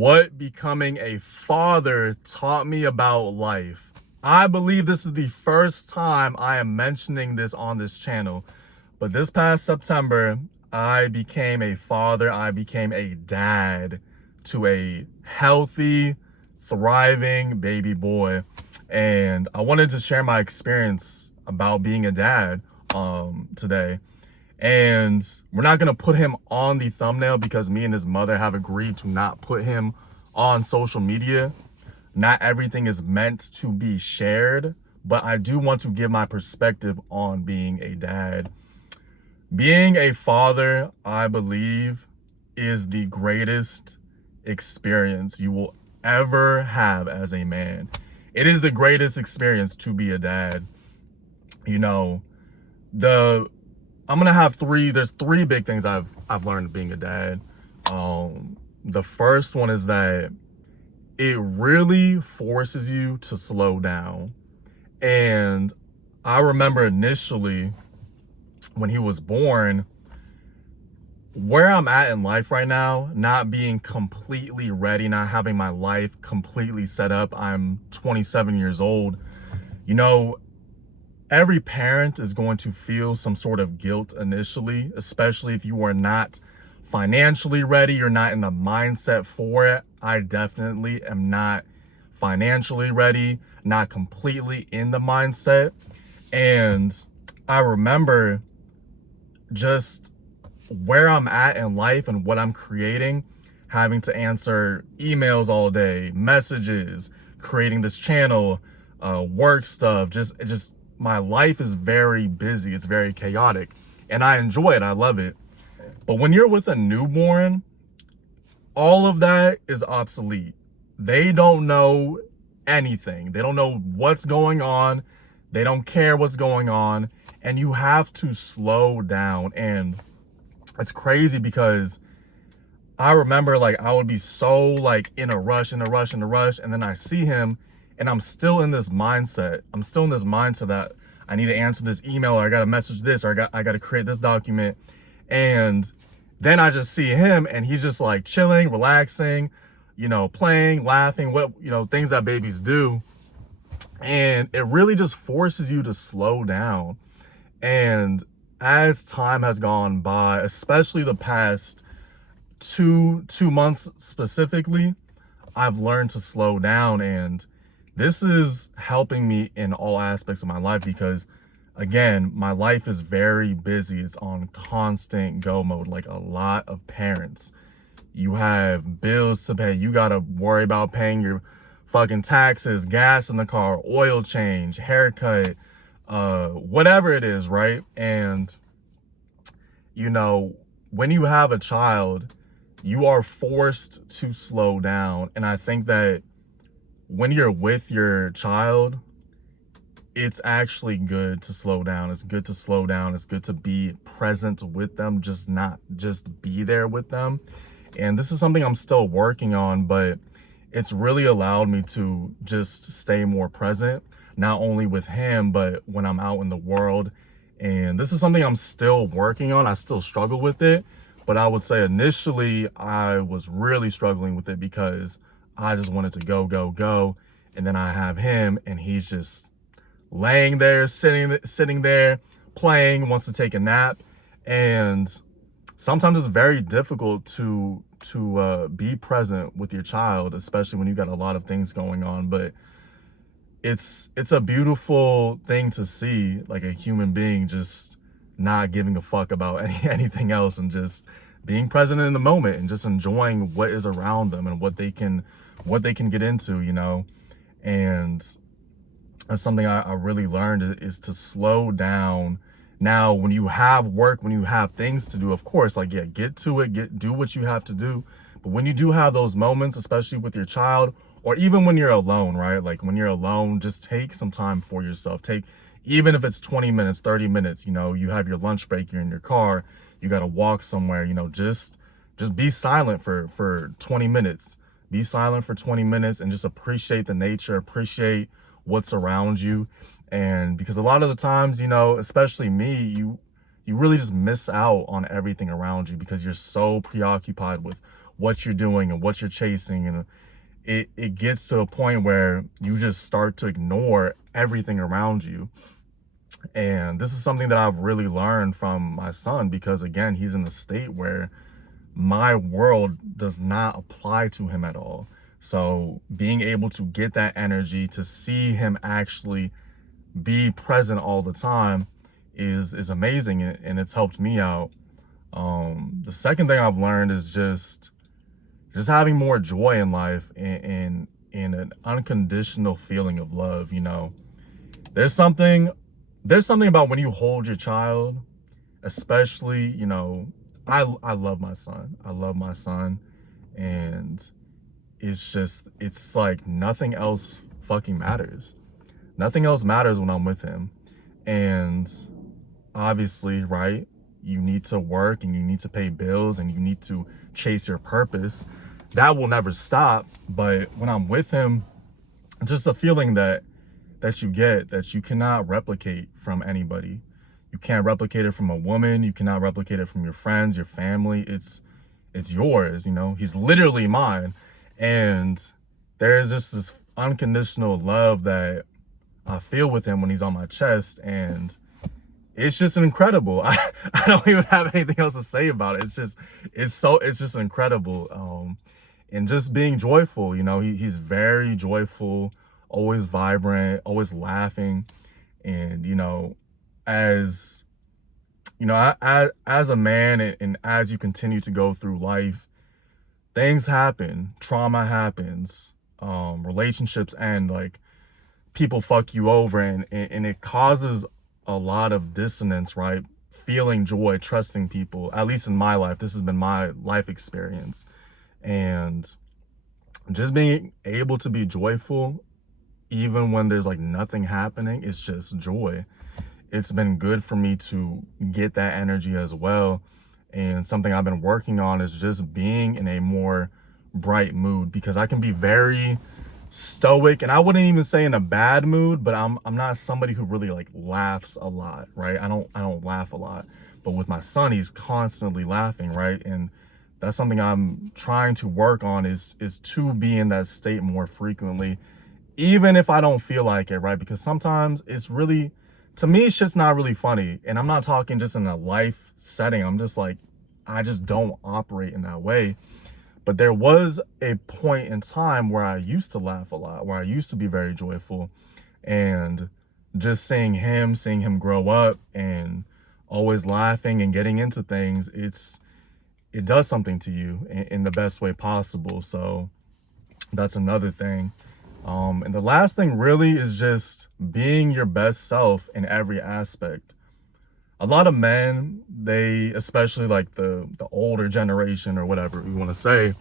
what becoming a father taught me about life. I believe this is the first time I am mentioning this on this channel, but this past September, I became a father. I became a dad to a healthy, thriving baby boy. And I wanted to share my experience about being a dad today. And we're not going to put him on the thumbnail because me and his mother have agreed to not put him on social media. Not everything is meant to be shared, but I do want to give my perspective on being a dad. Being a father, I believe, is the greatest experience you will ever have as a man. It is the greatest experience to be a dad. You know, I'm gonna have there's three big things I've learned being a dad. The first one is that it really forces you to slow down. And I remember initially when he was born, where I'm at in life right now, not being completely ready, not having my life completely set up. I'm 27 years old. You know, every parent is going to feel some sort of guilt initially, especially if you are not financially ready, you're not in the mindset for it. I definitely am not financially ready, not completely in the mindset. And I remember just where I'm at in life and what I'm creating, having to answer emails all day, messages, creating this channel, work stuff, just my life is very busy. It's very chaotic and I enjoy it. I love it. But when you're with a newborn, all of that is obsolete. They don't know anything. They don't know what's going on. They don't care what's going on. And you have to slow down. And it's crazy because I remember I would be so in a rush. And then I see him and I'm still in this mindset. That I need to answer this email, or I got to message this, or I got to create this document. And then I just see him and he's just chilling, relaxing, playing, laughing, things that babies do. And it really just forces you to slow down. And as time has gone by, especially the past two months specifically, I've learned to slow down. And this is helping me in all aspects of my life because, again, my life is very busy. It's on constant go mode, like a lot of parents. You have bills to pay. You got to worry about paying your fucking taxes, gas in the car, oil change, haircut, whatever it is, right? And, when you have a child, you are forced to slow down. And I think that when you're with your child, it's actually good to slow down. It's good to slow down. It's good to be present with them, not just be there with them. And this is something I'm still working on, but it's really allowed me to just stay more present, not only with him, but when I'm out in the world. And this is something I'm still working on. I still struggle with it, but I would say initially I was really struggling with it because I just wanted to go. And then I have him and he's just laying there, sitting there, playing, wants to take a nap. And sometimes it's very difficult to be present with your child, especially when you got a lot of things going on. But it's a beautiful thing to see, a human being just not giving a fuck about anything else and just being present in the moment and just enjoying what is around them and what they can get into, And that's something I really learned is to slow down. Now, when you have work, when you have things to do, of course, get to it, do what you have to do. But when you do have those moments, especially with your child, or even when you're alone, right? When you're alone, just take some time for yourself. Even if it's 20 minutes, 30 minutes, you have your lunch break, you're in your car, you got to walk somewhere, just be silent for 20 minutes. Be silent for 20 minutes and just appreciate the nature, appreciate what's around you. And because a lot of the times, especially me, you really just miss out on everything around you because you're so preoccupied with what you're doing and what you're chasing, and it gets to a point where you just start to ignore everything around you. And this is something that I've really learned from my son, because again, he's in a state where my world does not apply to him at all. So being able to get that energy, to see him actually be present all the time is amazing, and it's helped me out. The second thing I've learned is just having more joy in life, and an unconditional feeling of love. You know, there's something about when you hold your child, especially, you know, I love my son. I love my son, and it's like nothing else fucking matters. Nothing else matters when I'm with him. And obviously, right, you need to work and you need to pay bills and you need to chase your purpose. That will never stop. But when I'm with him, just a feeling that you get that you cannot replicate from anybody. You can't replicate it from a woman. You cannot replicate it from your friends, your family. It's yours, you know. He's literally mine. And there's just this unconditional love that I feel with him when he's on my chest, and it's just incredible. I don't even have anything else to say about it. It's just incredible. And just being joyful, you know, he's very joyful, always vibrant, always laughing. And, you know, as you know, as a man, and as you continue to go through life, things happen, trauma happens, relationships end, like people fuck you over, and it causes a lot of dissonance, right? Feeling joy, trusting people, at least in my life, this has been my life experience. And just being able to be joyful, even when there's like nothing happening, it's just joy. It's been good for me to get that energy as well. And something I've been working on is just being in a more bright mood, because I can be very stoic, and I wouldn't even say in a bad mood, but I'm not somebody who really like laughs a lot, right? I don't laugh a lot. But with my son, he's constantly laughing, right? And that's something I'm trying to work on, is to be in that state more frequently, even if I don't feel like it, right? Because sometimes it's really, to me, shit's not really funny. And I'm not talking just in a life setting. I'm just like, I just don't operate in that way. But there was a point in time where I used to laugh a lot, where I used to be very joyful. And just seeing him grow up and always laughing and getting into things, it does something to you in the best way possible. So that's another thing. And the last thing really is just being your best self in every aspect. A lot of men, they, especially like the older generation or whatever we want to say,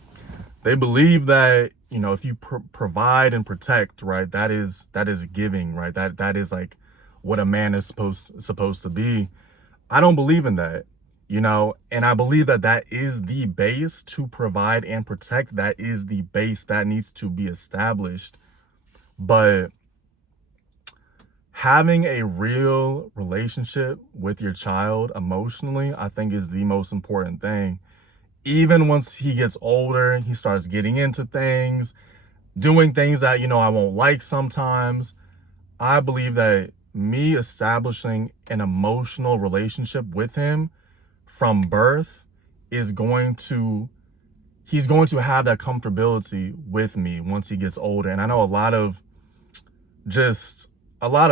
they believe that, you know, if you provide and protect, right, that is giving, right? That is like what a man is supposed to be. I don't believe in that, you know, and I believe that is the base to provide and protect. That is the base that needs to be established. But having a real relationship with your child emotionally, I think, is the most important thing. Even once he gets older, he starts getting into things, doing things that, you know, I won't like sometimes. I believe that me establishing an emotional relationship with him from birth he's going to have that comfortability with me once he gets older. And I know a lot of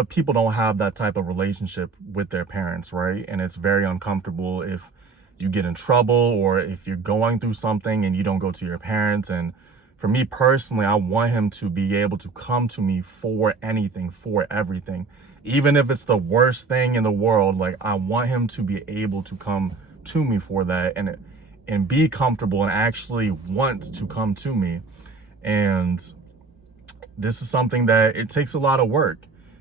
people don't have that type of relationship with their parents, right? And it's very uncomfortable if you get in trouble, or if you're going through something and you don't go to your parents. And for me personally, I want him to be able to come to me for anything, for everything. Even if it's the worst thing in the world, like, I want him to be able to come to me for that, and be comfortable and actually want to come to me. And this is something that it takes a lot of work.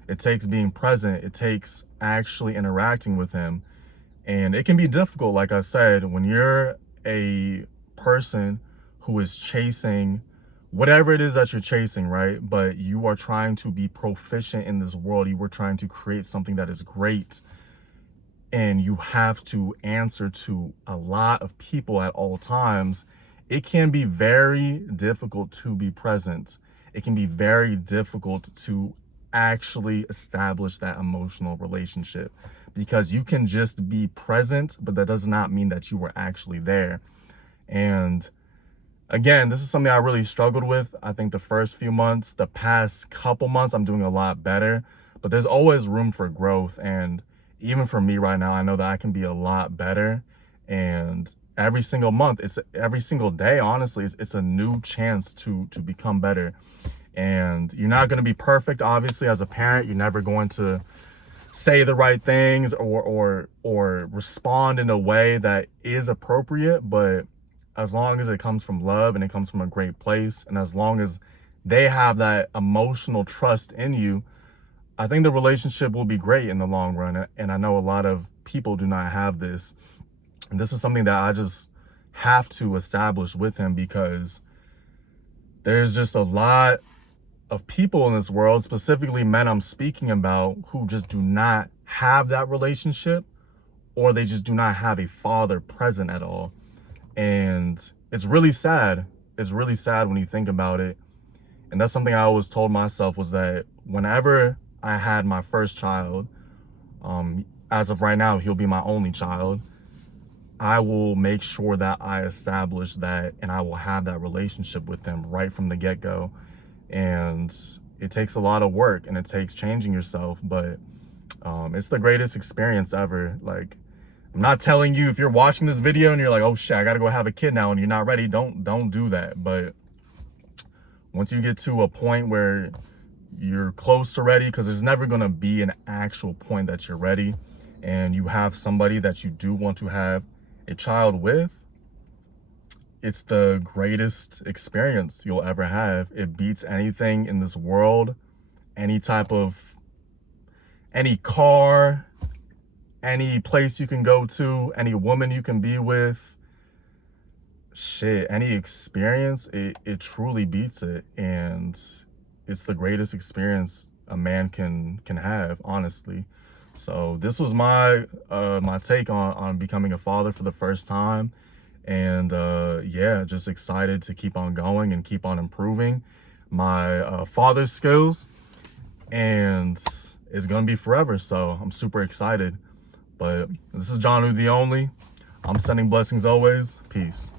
It takes being present. It takes actually interacting with him. And it can be difficult, like I said, when you're a person who is chasing whatever it is that you're chasing, right? But you are trying to be proficient in this world. You were trying to create something that is great. And you have to answer to a lot of people at all times. it can be very difficult to be present. It can be very difficult to actually establish that emotional relationship, because you can just be present, but that does not mean that you were actually there. And again, this is something I really struggled with. I think the first few months, the past couple months, I'm doing a lot better, but there's always room for growth. And even for me right now, I know that I can be a lot better. And every single month, every single day, honestly, it's a new chance to become better. And you're not going to be perfect, obviously. As a parent, you're never going to say the right things or respond in a way that is appropriate, but as long as it comes from love and it comes from a great place, and as long as they have that emotional trust in you, I think the relationship will be great in the long run. And I know a lot of people do not have this. And this is something that I just have to establish with him, because there's just a lot of people in this world, specifically men I'm speaking about, who just do not have that relationship, or they just do not have a father present at all. And it's really sad. It's really sad when you think about it. And that's something I always told myself, was that whenever I had my first child, as of right now, he'll be my only child, I will make sure that I establish that, and I will have that relationship with them right from the get-go. And it takes a lot of work, and it takes changing yourself, but it's the greatest experience ever. Like, I'm not telling you, if you're watching this video and you're like, oh shit, I gotta go have a kid now, and you're not ready, don't do that. But once you get to a point where you're close to ready, because there's never gonna be an actual point that you're ready, and you have somebody that you do want to have a child with, it's the greatest experience you'll ever have. It beats anything in this world, any car, any place you can go to, any woman you can be with, shit, any experience, it truly beats it. And it's the greatest experience a man can have, honestly. So this was my my take on becoming a father for the first time. And yeah, just excited to keep on going and keep on improving my father skills. And it's gonna be forever, so I'm super excited. But this is John Who the Only. I'm sending blessings always. Peace.